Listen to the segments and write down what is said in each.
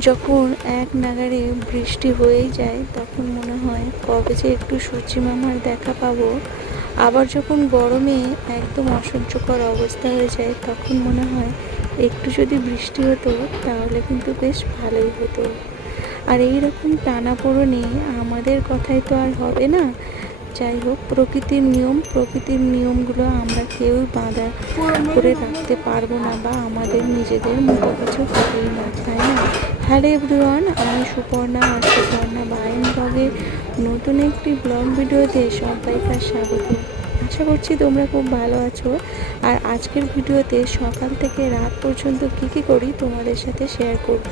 যখন এক নাগারে বৃষ্টি হয়েই যায়, তখন মনে হয়, কবে যে একটু সূর্যি মামার দেখা পাবো। আবার যখন গরমে একদম অসহ্যকর অবস্থা হয়ে যায়, তখন মনে হয়, একটু যদি বৃষ্টি হতো, তাহলে কিন্তু বেশ ভালোই হতো। আর এই রকম টানাপোড়েনে আমাদের কথাই তো আর হবে না। যাই হোক, প্রকৃতির নিয়ম, প্রকৃতির নিয়মগুলো আমরা কেউই বাঁধা করে রাখতে পারব না বা আমাদের নিজেদের মতো কিছু হবেই না, তাই না? হ্যালো এভরিওয়ান আমি সুপর্ণা আর সুপর্ণা বাইন ব্লগের নতুন একটি ব্লগ ভিডিওতে সবাইকে স্বাগত। আশা করছি তোমরা খুব ভালো আছো। আর আজকের ভিডিওতে সকাল থেকে রাত পর্যন্ত কি কি করি তোমাদের সাথে শেয়ার করব।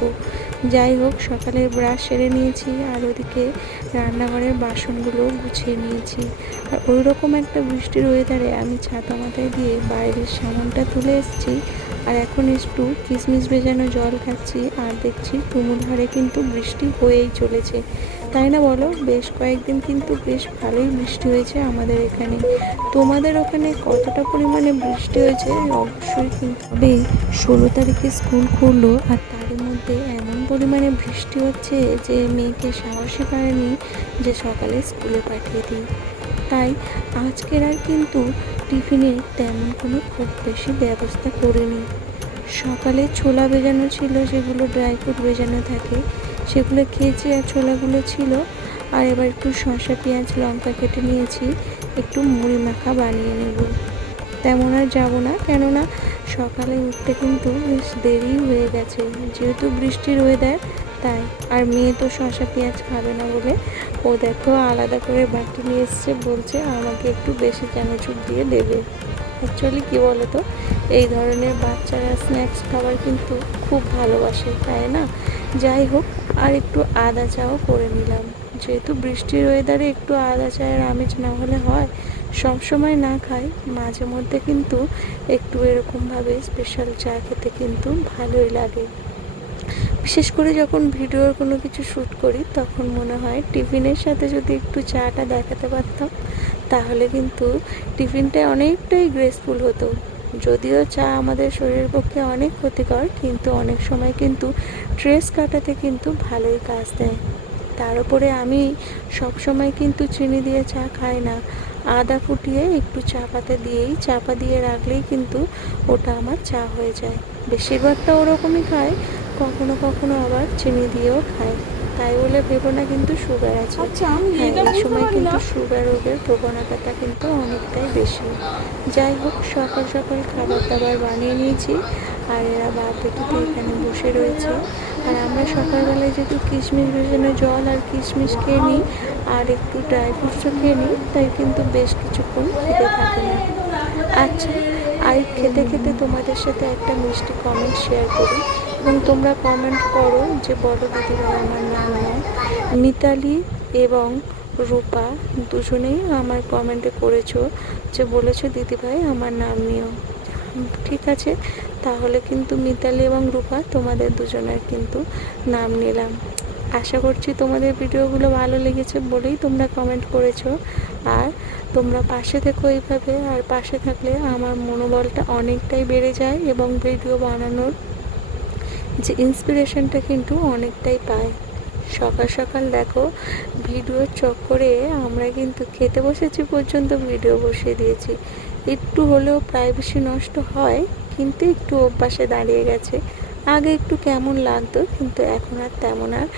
যাই হোক সকালে ব্রাশ সেরে নিয়েছি আর ওদিকে রান্নাঘরের বাসনগুলো গুছিয়ে নিয়েছি। আর ওই রকম একটা বৃষ্টির ওয়েদারে আমি ছাতা মাথায় দিয়ে বাইরের সামানটা তুলে এসেছি। আর এখন একটু কিশমিশ ভেজানো জল খাচ্ছি আর দেখছি তুমুল হারে কিন্তু বৃষ্টি হয়েই চলেছে। তাই না বলো? বেশ কয়েকদিন কিন্তু বেশ ভালোই বৃষ্টি হয়েছে আমাদের এখানে। তোমাদের ওখানে কতটা পরিমাণে বৃষ্টি হয়েছে? অবশ্যই কিন্তু। তবে ষোলো তারিখে স্কুল খুললো আর তার মধ্যে এমন পরিমাণে বৃষ্টি হচ্ছে যে মেয়েকে সাহসী পারেনি যে সকালে স্কুলে পাঠিয়ে দিই। তাই আজকের আর কিন্তু টিফিনে তেমন কোনো খুব বেশি ব্যবস্থা করিনি। সকালে ছোলা ভেজানো ছিল যেগুলো ড্রাই ফ্রুট ভেজানো থাকে। সেগুলো খেয়েছি আর ছোলাগুলো ছিল। আর এবার একটু শসা, পেঁয়াজ, লঙ্কা কেটে নিয়েছি। একটু মুড়ি মাখা বানিয়ে নেব। তেমন আর যাব না, কেননা সকালে উঠতে কিন্তু বেশ দেরি হয়ে গেছে। যেহেতু বৃষ্টির ওয়েদার তাই। আর মেয়ে তো শসা পেঁয়াজ খাবে না বলে। ও দেখো আলাদা করে বাটি নিয়ে এসছে, বলছে আমাকে একটু বেশি চানাচুর দিয়ে দেবে। অ্যাকচুয়ালি কী বলো তো এই ধরনের বাচ্চারা স্ন্যাক্স খাবার কিন্তু খুব ভালোবাসে, তাই না? যাই হোক, আর একটু আদা চাও করে নিলাম। যেহেতু বৃষ্টির ওয়েদারে একটু আদা চায়ের আমেজ না হলে হয় সবসময় না খাই, মাঝে মধ্যে কিন্তু একটু এরকমভাবে স্পেশাল চা খেতে কিন্তু ভালোই লাগে। বিশেষ করে যখন ভিডিওর কোনো কিছু শ্যুট করি, তখন মনে হয় টিফিনের সাথে যদি একটু চাটা দেখাতে পারতাম, তাহলে কিন্তু টিফিনটা অনেকটাই গ্রেসফুল হতো। যদিও চা আমাদের শরীরের পক্ষে অনেক ক্ষতিকর, কিন্তু অনেক সময় কিন্তু স্ট্রেস কাটাতে কিন্তু ভালোই কাজ দেয়। তার উপরে আমি সবসময় কিন্তু চিনি দিয়ে চা খাই না। আদা ফুটিয়ে একটু চা পাতা দিয়েই চাপা দিয়ে রাখলেই কিন্তু ওটা আমার চা হয়ে যায়। বেশিরভাগটা ওরকমই খায়। কখনো কখনো আবার চিনি দিয়েও খায়। তাই বলে ভেবো না কিন্তু সুগার আছে। আচ্ছা হ্যাঁ এই সময় কিন্তু সুগার রোগের প্রবণতাটা কিন্তু অনেকটাই বেশি। যাই হোক সকাল সকাল খাবার দাবার বানিয়ে নিয়েছি আর এরা বাপ বেটিতে এখানে বসে রয়েছে। আর আমরা সকালবেলায় যেহেতু কিশমিশ ভেজানো জল আর কিশমিশ খেয়ে নিই আর একটু ড্রাই ফ্রুটসও খেয়ে নিই তাই কিন্তু বেশ কিছুক্ষণ খেতে থাকে না। আচ্ছা আর খেতে খেতে তোমাদের সাথে একটা মিষ্টি কমেন্ট শেয়ার করি। এবং তোমরা কমেন্ট করো যে বড় দিদিভাই আমার নাম মিতালি এবং রূপা দুজনেই আমার কমেন্টে করেছ যে বলেছ দিদিভাই আমার নাম নিও। ঠিক আছে, তাহলে কিন্তু মিতালি এবং রূপা তোমাদের দুজনের কিন্তু নাম নিলাম। আশা করছি তোমাদের ভিডিওগুলো ভালো লেগেছে বলেই তোমরা কমেন্ট করেছ। আর তোমরা পাশে থেকো এইভাবে, আর পাশে থাকলে আমার মনোবলটা অনেকটাই বেড়ে যায় এবং ভিডিও বানানোর যে ইন্সপিরেশনটা কিন্তু অনেকটাই পায়। সকাল সকাল দেখো ভিডিওর চক্করে আমরা কিন্তু খেতে বসেছি পর্যন্ত ভিডিও বসিয়ে দিয়েছি। একটু হলেও প্রাইভেসি নষ্ট হয়, কিন্তু একটু অভ্যাসে দাঁড়িয়ে গেছে। আগে একটু কেমন লাগতো, কিন্তু এখন আর তেমন আর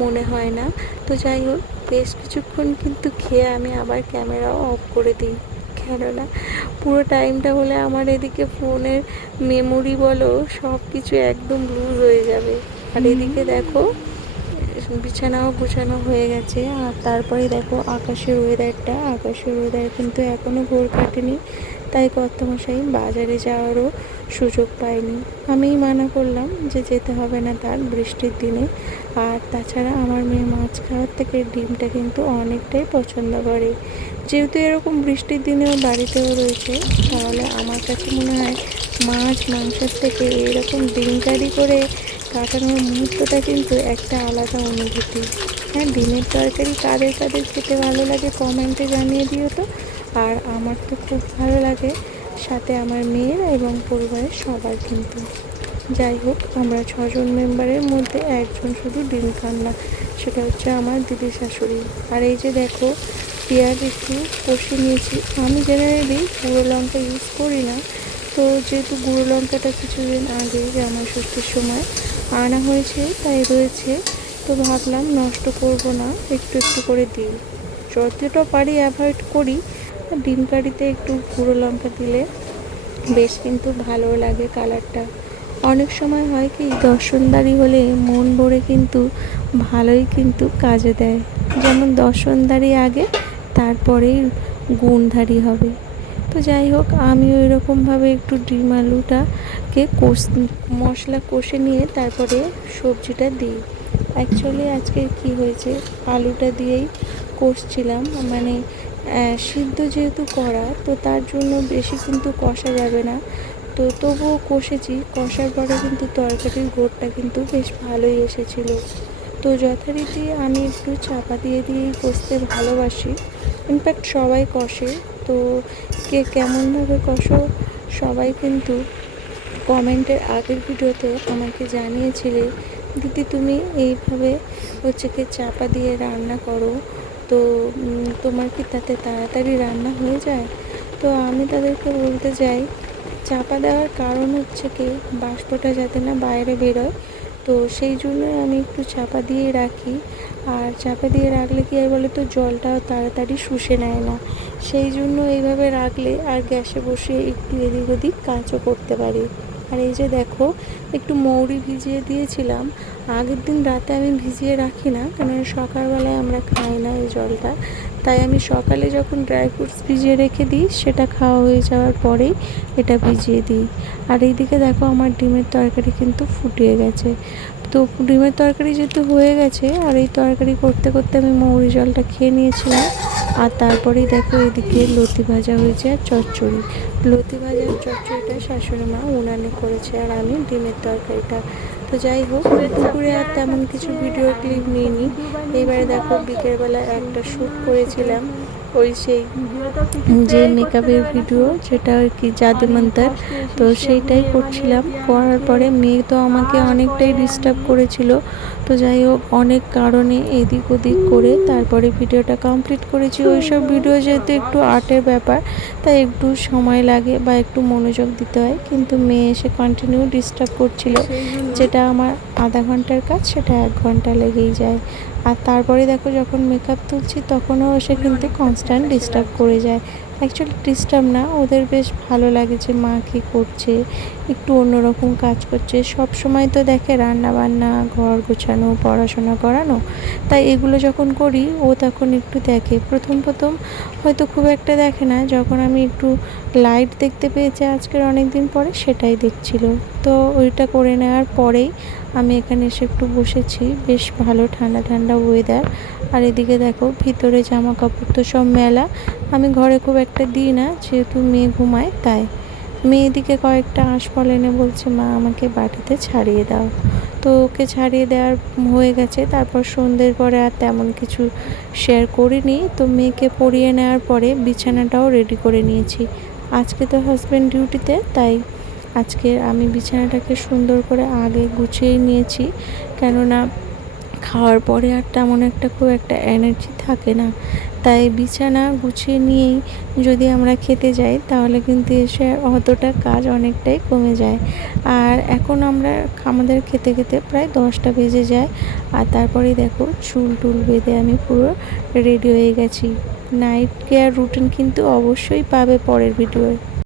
মনে হয় না। তো যাই হোক, বেশ কিছুক্ষণ কিন্তু খেয়ে আমি আবার ক্যামেরাও অফ করে দিই। কেননা পুরো টাইমটা হলে আমার এদিকে ফোনের মেমোরি বলো সব কিছু একদম লুজ হয়ে যাবে। আর এদিকে দেখো বিছানাও গুছানো হয়ে গেছে। আর তারপরে দেখো আকাশের ওয়েদারটা আকাশের ওয়েদার কিন্তু এখনও ভোর কাটেনি। তাই কর্তমশাই বাজারে যাওয়ারও সুযোগ পায়নি আমিই মানা করলাম যে যেতে হবে না তার বৃষ্টির দিনে। আর তাছাড়া আমার মেয়ে মাছ খাওয়ার থেকে ডিমটা কিন্তু অনেকটাই পছন্দ করে। যেহেতু এরকম বৃষ্টির দিনেও বাড়িতেও রয়েছে, তাহলে আমার কাছে মনে হয় মাছ, মাংসের থেকে এরকম ডিম কারি করে কাটানোর মুহূর্তটা কিন্তু একটা আলাদা অনুভূতি। হ্যাঁ ডিমের তরকারি কাদের কাদের খেতে ভালো লাগে কমেন্টে জানিয়ে দিও তো। আর আমার তো খুব ভালো লাগে সাথে আমার মেয়ের এবং পরিবারের সবার কিন্তু। যাই হোক, আমরা ছজন মেম্বারের মধ্যে একজন শুধু ডিম খান না সেটা হচ্ছে আমার দিদি শাশুড়ি। আর এই যে দেখো, পেঁয়াজ একটু কষে নিয়েছি। আমি জেনারেলি গুঁড়ো লঙ্কা ইউজ করি না। তো যেহেতু গুঁড়ো লঙ্কাটা কিছুদিন আগে আমার ষষ্ঠীর সময় আনা হয়েছে, তাই রয়েছে। তো ভাবলাম নষ্ট করব না, একটু একটু করে দিই। যতটা পারি অ্যাভয়েড করি ডিম কারিতে একটু গুঁড়ো লঙ্কা দিলে বেশ কিন্তু ভালো লাগে কালারটা। অনেক সময় হয় কি দর্শনদারি হলে মন ভরে কিন্তু ভালোই কিন্তু কাজে দেয়। যেমন দর্শনদারি আগে, তারপরেই গুণধারী হবে। তো যাই হোক আমি ওই রকমভাবে একটু ডিম আলুটাকে কষ, মশলা কষে নিয়ে তারপরে সবজিটা দিই। অ্যাকচুয়ালি আজকে কি হয়েছে, আলুটা দিয়েই কষছিলাম। মানে সিদ্ধ যেহেতু করা, তো তার জন্য বেশি কিন্তু কষা যাবে না। তো তবুও কষেছি, কষার পরে কিন্তু তরকারির গোড়টা কিন্তু বেশ ভালোই এসেছিল। তো যথারীতি আমি একটু চাপা দিয়ে দিয়েই কষতে ভালোবাসি। ইনফ্যাক্ট সবাই কষে। তো কে কেমনভাবে কষো, সবাই কিন্তু কমেন্টের আগের ভিডিওতে আমাকে জানিয়েছিলে, দিদি, তুমি এইভাবে হচ্ছে কি চাপা দিয়ে রান্না করো তো তোমার কি তাতে তাড়াতাড়ি রান্না হয়ে যায়? তো আমি তাদেরকে বলতে চাই চাপা দেওয়ার কারণ হচ্ছে কি, বাষ্পটা যাতে না বাইরে বেরোয়। তো সেই জন্যই আমি একটু চাপা দিয়ে রাখি। আর চাপা দিয়ে রাখলে কি হয় বলে তো জলটাও তাড়াতাড়ি শুষে নেয় না। সেই জন্য এইভাবে রাখলে আর গ্যাসে বসে একটু এদিক ওদিক কাজও করতে পারি। আর এই যে দেখো, একটু মৌরি ভিজিয়ে দিয়েছিলাম। আগের দিন রাতে আমি ভিজিয়ে রাখি না কারণ সকালবেলায় আমরা খাই না এই জলটা। তাই আমি সকালে যখন ড্রাই ফ্রুটস ভিজিয়ে রেখে দিই, সেটা খাওয়া হয়ে যাওয়ার পরেই এটা ভিজিয়ে দিই। আর এইদিকে দেখো আমার ডিমের তরকারি কিন্তু ফুটিয়ে গেছে। তো ডিমের তরকারি যেহেতু হয়ে গেছে, আর এই তরকারি করতে করতে আমি মৌরি জলটা খেয়ে নিয়েছিলাম আর তারপরেই দেখো এদিকে লতি ভাজা হয়েছে আর চচ্চড়ি। লতি ভাজা চচ্চড়িটা শাশুড়ি মা উনানে করেছে আর আমি ডিমের তরকারিটা। তো যাই হোক, দুপুরে আর তেমন কিছু ভিডিও ক্লিপ নিইনি। এবারে দেখো বিকেলবেলা একটা শ্যুট করেছিলাম। ওই সেই যে মেকআপের ভিডিও যেটা আর কি জাদুমন্তর। তো সেইটাই করছিলাম। করার পরে মেয়ে তো আমাকে অনেকটাই ডিস্টার্ব করেছিল। তো যাই হোক, অনেক কারণে এদিক ওদিক করে তারপরে ভিডিওটা কমপ্লিট করেছি। ওই সব ভিডিও যেহেতু একটু আর্টের ব্যাপার, তাই একটু সময় লাগে বা একটু মনোযোগ দিতে হয়। কিন্তু মেয়ে এসে কন্টিনিউ ডিস্টার্ব করছিল, যেটা আমার আধা ঘণ্টার কাজ, সেটা এক ঘণ্টা লেগেই যায়। আর তারপরে দেখো যখন মেকআপ তুলছি, তখনও এসে কিন্তু কনস্ট্যান্ট ডিস্টার্ব করে যায়। অ্যাকচুয়ালি ডিস্টার্ব না, ওদের বেশ ভালো লাগে যে মা কী করছে, একটু অন্যরকম কাজ করছে। সব সময় তো দেখে রান্না বান্না ঘর গোছানো, পড়াশোনা করানো। তাই এগুলো যখন করি, ও তখন একটু দেখে। প্রথম প্রথম হয়তো খুব একটা দেখে না, যখন আমি একটু লাইট দেখতে পেয়েছি আজকের অনেক দিন পরে, সেটাই দেখছিল। তো ওইটা করে নেওয়ার পরেই আমি এখানে এসে একটু বসেছি। বেশ ভালো ঠান্ডা ঠান্ডা ওয়েদার আর এদিকে দেখো, ভিতরে জামা কাপড় তো সব মেলা। আমি ঘরে খুব একটা দিই না, যেহেতু মেয়ে ঘুমায়, তাই। মেয়েদিকে কয়েকটা আঁশফল এনে বলছে, মা, আমাকে বাটিতে ছাড়িয়ে দাও। তো ওকে ছাড়িয়ে দেওয়ার হয়ে গেছে। তারপর সন্ধ্যের পরে আর তেমন কিছু শেয়ার করিনি। তো মেয়েকে পরিয়ে নেওয়ার পরে বিছানাটাও রেডি করে নিয়েছি। আজকে তো হাজব্যান্ড ডিউটিতে তাই আজকে আমি বিছানাটাকে সুন্দর করে আগে গুছিয়ে নিয়েছি, কেননা খাওয়ার পরে আর তেমন একটা খুব একটা এনার্জি থাকে না। তাই বিছানা গুছিয়ে নিয়েই যদি আমরা খেতে যাই, তাহলে কিন্তু এসে অতটা কাজ অনেকটাই কমে যায়। আর এখন আমরা আমাদের খেতে খেতে প্রায় দশটা বেজে যায়, আর তারপরেই দেখো চুল টুল বেঁধে আমি পুরো রেডি হয়ে গেছি। নাইট কেয়ার রুটিন কিন্তু অবশ্যই পাবে পরের ভিডিওয়ে